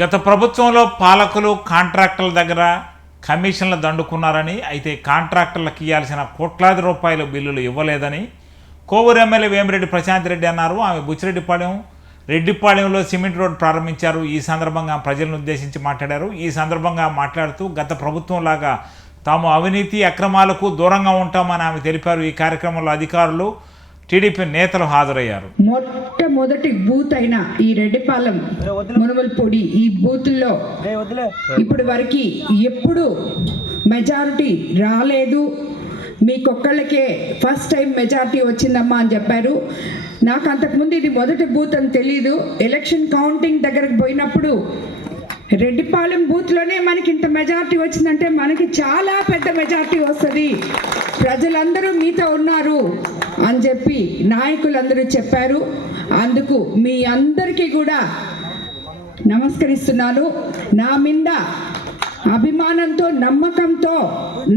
గత ప్రభుత్వంలో పాలకులు కాంట్రాక్టర్ల దగ్గర కమిషన్లు దండుకున్నారని, అయితే కాంట్రాక్టర్లకు ఇవ్వాల్సిన కోట్లాది రూపాయల బిల్లులు ఇవ్వలేదని కోవూరు ఎమ్మెల్యే వేమిరెడ్డి ప్రశాంత్ రెడ్డి అన్నారు. ఆమె రెడ్డిపాళెంలో సిమెంట్ రోడ్ ప్రారంభించారు. ఈ సందర్భంగా ప్రజలను ఉద్దేశించి మాట్లాడారు. ఈ సందర్భంగా మాట్లాడుతూ గత ప్రభుత్వం లాగా తాము అవినీతి అక్రమాలకు దూరంగా ఉంటామని ఆమె తెలిపారు. ఈ కార్యక్రమంలో అధికారులు, టీడీపీ నేతలు హాజరయ్యారు. మొట్టమొదటి బూత్ అయిన ఈ రెడ్డిపాలెం మునుమలపూడి ఈ బూత్లో ఇప్పటి వరకు ఎప్పుడు మెజారిటీ రాలేదు, మీకొక్కళ్ళకే ఫస్ట్ టైం మెజారిటీ వచ్చిందమ్మా అని చెప్పారు. నాకు అంతకుముందు ఇది మొదటి బూత్ అని తెలీదు. ఎలక్షన్ కౌంటింగ్ దగ్గరకు పోయినప్పుడు రెడ్డిపాలెం బూత్లోనే మనకి ఇంత మెజారిటీ వచ్చిందంటే మనకి చాలా పెద్ద మెజారిటీ వస్తుంది, ప్రజలందరూ మీతో ఉన్నారు అని చెప్పి నాయకులందరూ చెప్పారు. అందుకు మీ అందరికీ కూడా నమస్కరిస్తున్నాను. నా మీద అభిమానంతో, నమ్మకంతో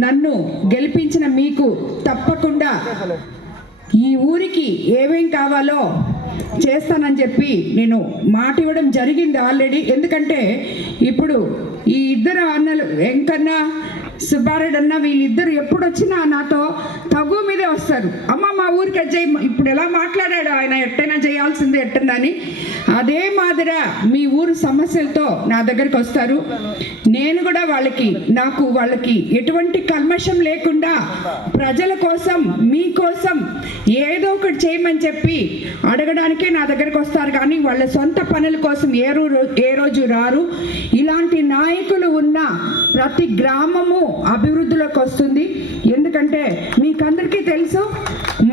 నన్ను గెలిపించిన మీకు తప్పకుండా ఈ ఊరికి ఏమేం కావాలో చేస్తానని చెప్పి నేను మాట ఇవ్వడం జరిగింది ఆల్రెడీ. ఎందుకంటే ఇప్పుడు ఈ ఇద్దరు అన్నలు వెంకన్న, సుబ్బారెడ్డి అన్న, వీళ్ళిద్దరు ఎప్పుడు వచ్చినా నాతో తగు మీదే వస్తారు. అమ్మ మా ఊరికి అజ్జయ్ ఇప్పుడు ఎలా మాట్లాడాడు ఆయన, ఎట్టైనా చేయాల్సిందే ఎట్టని, అదే మాదిరా మీ ఊరు సమస్యలతో నా దగ్గరికి వస్తారు. నేను కూడా వాళ్ళకి ఎటువంటి కల్మషం లేకుండా ప్రజల కోసం, మీకోసం ఏదో ఒకటి చేయమని చెప్పి అడగడానికే నా దగ్గరికి వస్తారు. కానీ వాళ్ళ సొంత పనుల కోసం ఏ రోజు రారు. ఇలాంటి నాయకులు ఉన్న ప్రతి గ్రామము అభివృద్ధిలోకి వస్తుంది. ఎందుకంటే మీకందరికీ తెలుసు,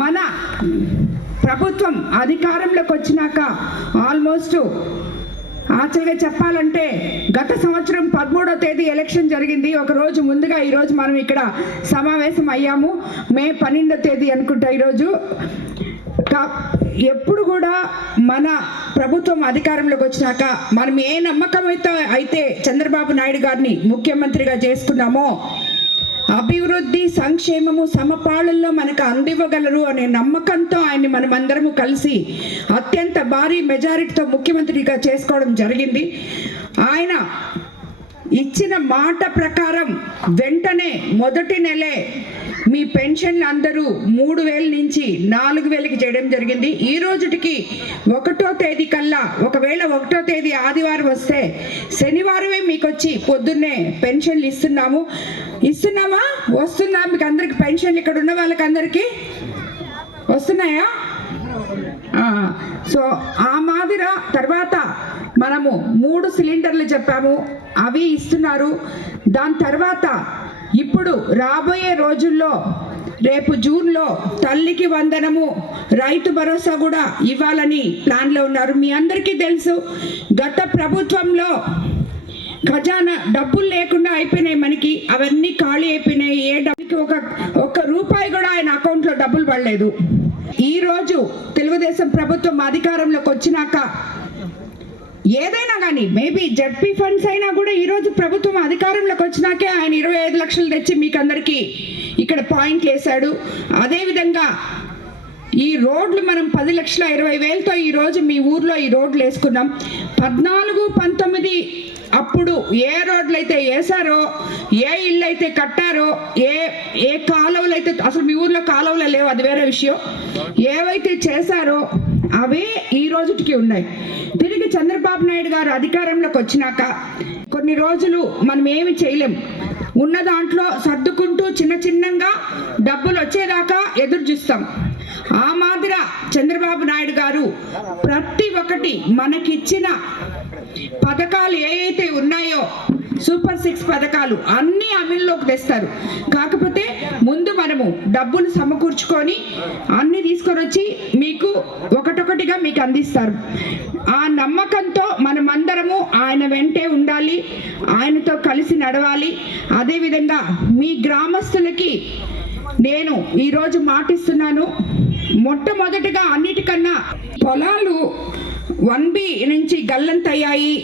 మన ప్రభుత్వం అధికారంలోకి వచ్చినాక ఆల్మోస్ట్ యాక్చువల్గా చెప్పాలంటే గత సంవత్సరం 13వ తేదీ ఎలక్షన్ జరిగింది. ఒక రోజు ముందుగా ఈరోజు మనం ఇక్కడ సమావేశం అయ్యాము. మే 12వ తేదీ అనుకుంటా ఈరోజు. ఎప్పుడు కూడా మన ప్రభుత్వం అధికారంలోకి వచ్చినాక మనం ఏ నమ్మకం అయితే చంద్రబాబు నాయుడు గారిని ముఖ్యమంత్రిగా చేసుకున్నామో, అభివృద్ధి, సంక్షేమము సమపాళల్లో మనకు అందివ్వగలరు అనే నమ్మకంతో ఆయన్ని మనమందరము కలిసి అత్యంత భారీ మెజారిటీతో ముఖ్యమంత్రిగా చేసుకోవడం జరిగింది. ఆయన ఇచ్చిన మాట ప్రకారం వెంటనే మొదటి నెలే మీ పెన్షన్లు అందరూ 3,000 నుంచి 4,000కి చేయడం జరిగింది. ఈ రోజుటికి 1వ తేదీ కల్లా, ఒకవేళ 1వ తేదీ ఆదివారం వస్తే శనివారమే మీకు వచ్చి పొద్దున్నే పెన్షన్లు ఇస్తున్నామా వస్తుందా? మీకు అందరికి పెన్షన్లు ఇక్కడ ఉన్న వాళ్ళకి అందరికీ వస్తున్నాయా? సో ఆ మాదిర తర్వాత మనము 3 సిలిండర్లు చెప్పాము, అవి ఇస్తున్నారు. దాని తర్వాత ఇప్పుడు రాబోయే రోజుల్లో రేపు జూన్లో తల్లికి వందనము, రైతు భరోసా కూడా ఇవ్వాలని ప్లాన్లో ఉన్నారు. మీ అందరికీ తెలుసు, గత ప్రభుత్వంలో ఖజానా డబ్బులు లేకుండా అయిపోయినాయి మనకి, అవన్నీ ఖాళీ అయిపోయినాయి. ఏ డబ్బుకి ఒక్క రూపాయి కూడా ఆయన అకౌంట్లో డబ్బులు పడలేదు. ఈరోజు తెలుగుదేశం ప్రభుత్వం అధికారంలోకి వచ్చినాక ఏదైనా కానీ మేబీ జడ్పీ ఫండ్స్ అయినా కూడా ఈరోజు ప్రభుత్వం అధికారంలోకి వచ్చినాకే ఆయన 25 లక్షలు తెచ్చి మీకు అందరికీ ఇక్కడ పాయింట్లు వేశాడు. అదేవిధంగా ఈ రోడ్లు మనం 10,20,000తో ఈరోజు మీ ఊర్లో ఈ రోడ్లు వేసుకున్నాం. 14, 19 అప్పుడు ఏ రోడ్లు అయితే వేసారో, ఏ ఇళ్ళు అయితే కట్టారో, ఏ కాలువలు అయితే, అసలు మీ ఊర్లో కాలువలు లేవు, అది వేరే విషయం, ఏవైతే చేశారో అవే ఈ రోజుకి ఉన్నాయి. తిరిగి చంద్రబాబు నాయుడు గారు అధికారంలోకి వచ్చినాక కొన్ని రోజులు మనం ఏమి చేయలేం, ఉన్న దాంట్లో సర్దుకుంటూ చిన్నగా డబ్బులు వచ్చేదాకా ఎదురు చూస్తాం. ఆ మాదిర చంద్రబాబు నాయుడు గారు ప్రతి ఒక్కటి మనకిచ్చిన పథకాలు ఏవైతే ఉన్నాయో, సూపర్ 6 పథకాలు అన్నీ అమలులోకి తెస్తారు. కాకపోతే ముందు మనము డబ్బులు సమకూర్చుకొని అన్ని తీసుకొని వచ్చి మీకు ఒకటొకటిగా మీకు అందిస్తారు. ఆ నమ్మకంతో మనమందరము ఆయన వెంటే ఉండాలి, ఆయనతో కలిసి నడవాలి. అదేవిధంగా మీ గ్రామస్తులకి నేను ఈరోజు మాటిస్తున్నాను, మొట్టమొదటిగా అన్నిటికన్నా పొలాలు 1B నుంచి గల్లంతయ్యాయి,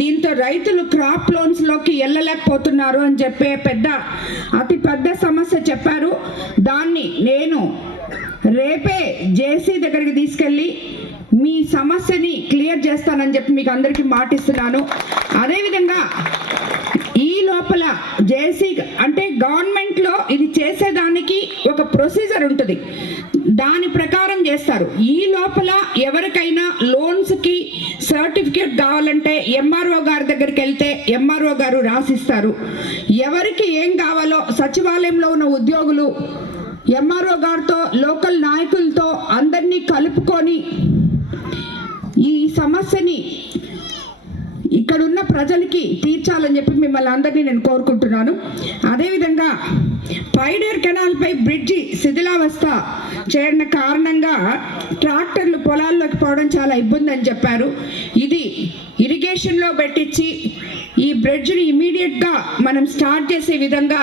దీంతో రైతులు క్రాప్ లోన్స్లోకి వెళ్ళలేకపోతున్నారు అని చెప్పే అతి పెద్ద సమస్య చెప్పారు. దాన్ని నేను రేపే జేసీ దగ్గరికి తీసుకెళ్ళి మీ సమస్యని క్లియర్ చేస్తానని చెప్పి మీకు అందరికీ మాటిస్తున్నాను. అదేవిధంగా ఈ లోపల జేసీ అంటే గవర్నమెంట్లో ఇది చేసేదానికి ఒక ప్రొసీజర్ ఉంటుంది, దాని ప్రకారం చేస్తారు. ఈ లోపల ఎవరికైనా లోన్స్కి సర్టిఫికేట్ కావాలంటే ఎంఆర్ఓ గారి దగ్గరికి వెళ్తే ఎంఆర్ఓ గారు రాసిస్తారు. ఎవరికి ఏం కావాలో సచివాలయంలో ఉన్న ఉద్యోగులు ఎంఆర్ఓ గారితో లోకల్ నాయకులతో అందరినీ కలుపుకొని ఈ సమస్యని ఇక్కడున్న ప్రజలకి తీర్చాలని చెప్పి మిమ్మల్ని అందరినీ నేను కోరుకుంటున్నాను. అదేవిధంగా పైడేర్ కెనాల్పై బ్రిడ్జి శిథిలావస్థ చేరిన కారణంగా ట్రాక్టర్లు పొలాల్లోకి పోవడం చాలా ఇబ్బంది అని చెప్పారు. ఇది ఇరిగేషన్లో పెట్టించి ఈ బ్రిడ్జ్ని ఇమీడియట్గా మనం స్టార్ట్ చేసే విధంగా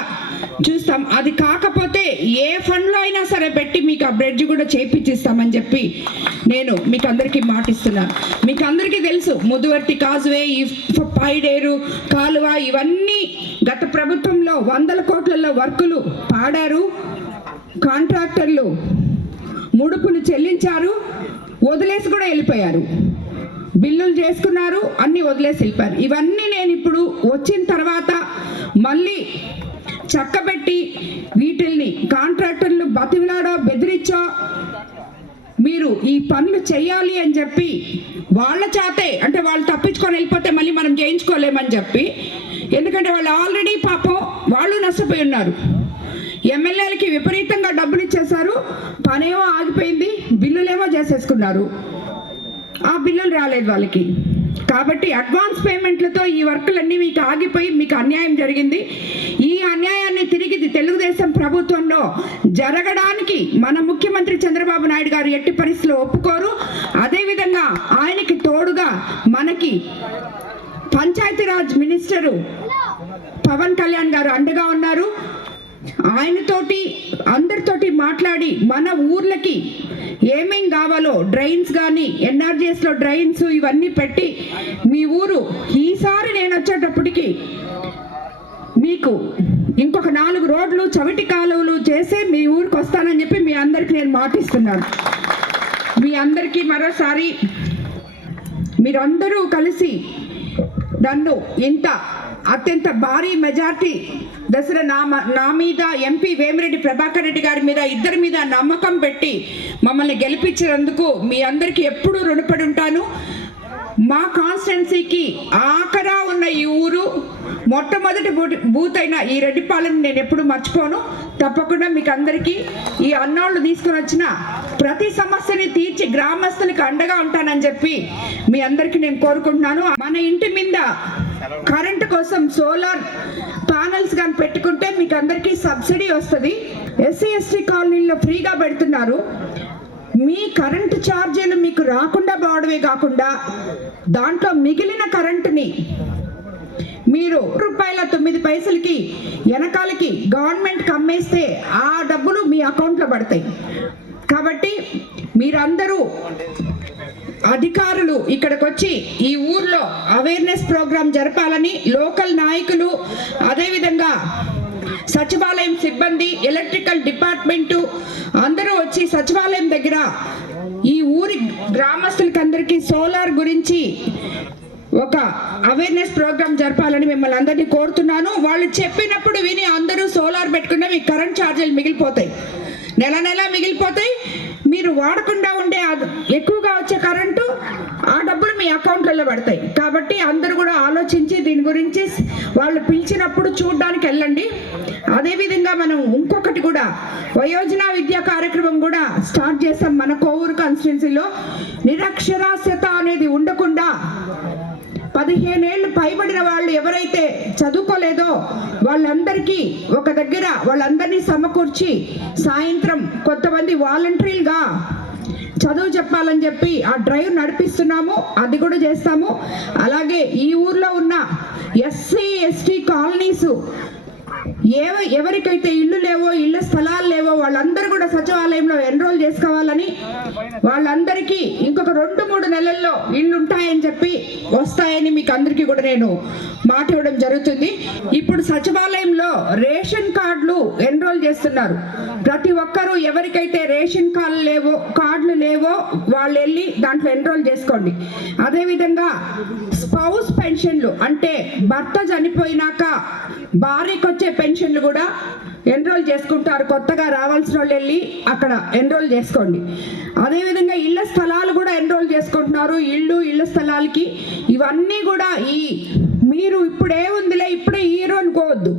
చూస్తాం. అది కాకపోతే ఏ ఫండ్లో అయినా సరే పెట్టి మీకు ఆ బ్రిడ్జ్ కూడా చేయించిస్తామని చెప్పి నేను మీకు అందరికీ మాటిస్తున్నాను. మీకు అందరికీ తెలుసు ముదువర్తి కాజువే, ఈ పైడేరు కాలువ ఇవన్నీ గత ప్రభుత్వంలో 100 కోట్లలో వర్కులు పాడారు. కాంట్రాక్టర్లు ముడుపులు చెల్లించారు, వదిలేసి కూడా వెళ్ళిపోయారు. బిల్లులు చేసుకున్నారు, అన్నీ వదిలేసి వెళ్ళిపోయారు. ఇవన్నీ నేను ఇప్పుడు వచ్చిన తర్వాత మళ్ళీ చక్కబెట్టి వీటిల్ని కాంట్రాక్టర్లు బతిలాడో బెదిరించో మీరు ఈ పనులు చేయాలి అని చెప్పి వాళ్ళ చేతే, అంటే వాళ్ళు తప్పించుకొని వెళ్ళిపోతే మళ్ళీ మనం చేయించుకోలేమని చెప్పి, ఎందుకంటే వాళ్ళు ఆల్రెడీ పాపం వాళ్ళు నష్టపోయి ఉన్నారు. ఎమ్మెల్యేలకి విపరీతంగా డబ్బులు ఇచ్చేశారు, పనేమో ఆగిపోయింది, బిల్లులేమో చేసేసుకున్నారు, ఆ బిల్లులు రాలేదు వాళ్ళకి. కాబట్టి అడ్వాన్స్ పేమెంట్లతో ఈ వర్కులన్నీ మీకు ఆగిపోయి మీకు అన్యాయం జరిగింది. ఈ అన్యాయాన్ని తిరిగి తెలుగుదేశం ప్రభుత్వంలో జరగడానికి మన ముఖ్యమంత్రి చంద్రబాబు నాయుడు గారు ఎట్టి పరిస్థితుల్లో ఒప్పుకోరు. అదేవిధంగా ఆయనకి తోడుగా మనకి పంచాయతీరాజ్ మినిస్టరు పవన్ కళ్యాణ్ గారు అండగా ఉన్నారు. ఆయనతోటి అందరితోటి మాట్లాడి మన ఊర్లకి ఏమేం కావాలో డ్రైన్స్ కానీ ఎన్ఆర్జీఎస్లో డ్రైన్స్ ఇవన్నీ పెట్టి మీ ఊరు ఈసారి నేను వచ్చేటప్పటికి మీకు ఇంకొక 4 రోడ్లు చవిటి కాలువలు చేసే మీ ఊరికి వస్తానని చెప్పి మీ అందరికీ నేను మాటిస్తున్నాను. మీ అందరికీ మరోసారి మీరందరూ కలిసి నన్ను ఇంత అత్యంత భారీ మెజార్టీ దసరా నా మీద ఎంపీ వేమిరెడ్డి ప్రభాకర్ రెడ్డి గారి మీద ఇద్దరి మీద నమ్మకం పెట్టి మమ్మల్ని గెలిపించినందుకు మీ అందరికీ ఎప్పుడూ రుణపడి ఉంటాను. మా కాన్స్టిట్యున్సీకి ఆఖరా ఉన్న ఈ ఊరు మొట్టమొదటి బూత్ అయిన ఈ రెడ్డిపాలెం నేను ఎప్పుడు మర్చిపోను. తప్పకుండా మీకు అందరికీ ఈ అన్నోళ్ళు తీసుకొని వచ్చిన ప్రతి సమస్యని తీర్చి గ్రామస్తులకు అండగా ఉంటానని చెప్పి మీ అందరికీ నేను కోరుకుంటున్నాను. మన ఇంటి మీద కరెంటు కోసం సోలార్ ప్యానల్స్ కానీ పెట్టుకుంటే మీకు అందరికీ సబ్సిడీ వస్తుంది. ఎస్సీ ఎస్టీ కాలనీలో ఫ్రీగా పెడుతున్నారు. మీ కరెంటు ఛార్జీలు మీకు రాకుండా పోవడమే కాకుండా దాంట్లో మిగిలిన కరెంటుని మీరు ₹9 వెనకాలకి గవర్నమెంట్కి అమ్మేస్తే ఆ డబ్బులు మీ అకౌంట్లో పడతాయి. కాబట్టి మీరందరూ అధికారులు ఇక్కడికి వచ్చి ఈ ఊర్లో అవేర్నెస్ ప్రోగ్రామ్ జరపాలని లోకల్ నాయకులు, అదేవిధంగా సచివాలయం సిబ్బంది, ఎలక్ట్రికల్ డిపార్ట్మెంటు అందరూ వచ్చి సచివాలయం దగ్గర ఈ ఊరి గ్రామస్తులకి అందరికీ సోలార్ గురించి ఒక అవేర్నెస్ ప్రోగ్రామ్ జరపాలని మిమ్మల్ని అందరినీ కోరుతున్నాను. వాళ్ళు చెప్పినప్పుడు విని అందరూ సోలార్ పెట్టుకుంటే మీకు కరెంట్ ఛార్జీలు మిగిలిపోతాయి, నెల మిగిలిపోతాయి. మీరు వాడకుండా ఉండే ఎక్కువగా వచ్చే కరెంటు ఆ డబ్బులు మీ అకౌంట్లలో పడతాయి. కాబట్టి అందరూ కూడా ఆలోచించి దీని గురించి వాళ్ళు పిలిచినప్పుడు చూడడానికి వెళ్ళండి. అదేవిధంగా మనం ఇంకొకటి కూడా వయోజన విద్యా కార్యక్రమం కూడా స్టార్ట్ చేస్తాం మన కోవూరు కాన్స్టిట్యున్సీలో. నిరక్షరాస్యత అనేది ఉండకుండా 15 ఏళ్ళు పైబడిన వాళ్ళు ఎవరైతే చదువుకోలేదో వాళ్ళందరికీ ఒక దగ్గర వాళ్ళందరినీ సమకూర్చి సాయంత్రం కొంతమంది వాలంటరీలుగా చదువు చెప్పాలని చెప్పి ఆ డ్రైవ్ నడిపిస్తున్నాము, అది కూడా చేస్తాము. అలాగే ఈ ఊర్లో ఉన్న ఎస్సీ ఎస్టీ కాలనీస్ ఎవరికైతే ఇల్లు లేవో, ఇళ్ళ స్థలాలు లేవో వాళ్ళందరూ కూడా సచివాలయంలో ఎన్రోల్ చేసుకోవాలని, వాళ్ళందరికీ ఇంకొక 2-3 నెలల్లో ఇళ్ళు ఉంటాయని చెప్పి వస్తాయని మీకు అందరికీ కూడా నేను మాట ఇవ్వడం జరుగుతుంది. ఇప్పుడు సచివాలయంలో రేషన్ కార్డులు ఎన్రోల్ చేస్తున్నారు. ప్రతి ఒక్కరూ ఎవరికైతే రేషన్ కార్డులు లేవో వాళ్ళు వెళ్ళి దాంట్లో ఎన్రోల్ చేసుకోండి. అదేవిధంగా స్పౌస్ పెన్షన్లు అంటే భర్త చనిపోయినాక భార్యకు వచ్చే పెన్షన్లు కూడా ఎన్రోల్ చేసుకుంటారు. కొత్తగా రావాల్సిన వాళ్ళు వెళ్ళి అక్కడ ఎన్రోల్ చేసుకోండి. అదేవిధంగా ఇళ్ల స్థలాలు కూడా ఎన్రోల్ చేసుకుంటున్నారు. ఇళ్ల స్థలాలకి ఇవన్నీ కూడా మీరు ఇప్పుడే ఉందిలే ఇప్పుడే హీరో అనుకోవద్దు.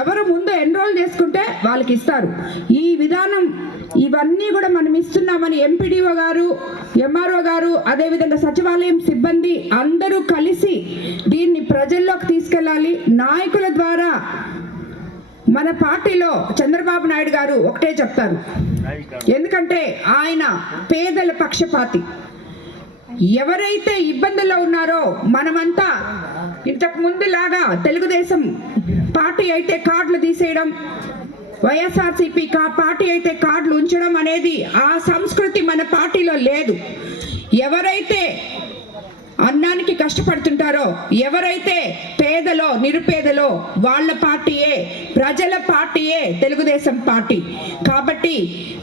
ఎవరు ముందు ఎన్రోల్ చేసుకుంటే వాళ్ళకి ఇస్తారు. ఈ విధానం ఇవన్నీ కూడా మనం ఇస్తున్నామని ఎంపీడీఓ గారు, ఎంఆర్ఓ గారు, అదేవిధంగా సచివాలయం సిబ్బంది అందరూ కలిసి దీన్ని ప్రజల్లోకి తీసుకెళ్ళాలి. నాయకుల ద్వారా మన పార్టీలో చంద్రబాబు నాయుడు గారు ఒకటే చెప్తారు, ఎందుకంటే ఆయన పేదల పక్షపాతి. ఎవరైతే ఇబ్బందుల్లో ఉన్నారో మనమంతా ఇంతకు ముందులాగా తెలుగుదేశం పార్టీ అయితే కార్డులు తీసేయడం, వైఎస్ఆర్సీపీ పార్టీ అయితే కార్డులు ఉంచడం అనేది ఆ సంస్కృతి మన పార్టీలో లేదు. ఎవరైతే అన్నానికి కష్టపడుతుంటారో, ఎవరైతే పేదలో నిరుపేదలో వాళ్ళ పార్టీయే, ప్రజల పార్టీయే తెలుగుదేశం పార్టీ. కాబట్టి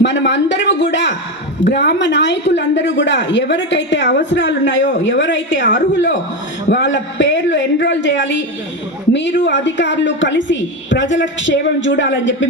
మనం అందరము కూడా గ్రామ నాయకులందరూ కూడా ఎవరికైతే అవసరాలు ఉన్నాయో, ఎవరైతే అర్హులో వాళ్ళ పేర్లు ఎన్రోల్ చేయాలి. మీరు అధికారులు కలిసి ప్రజల క్షేమం చూడాలని చెప్పి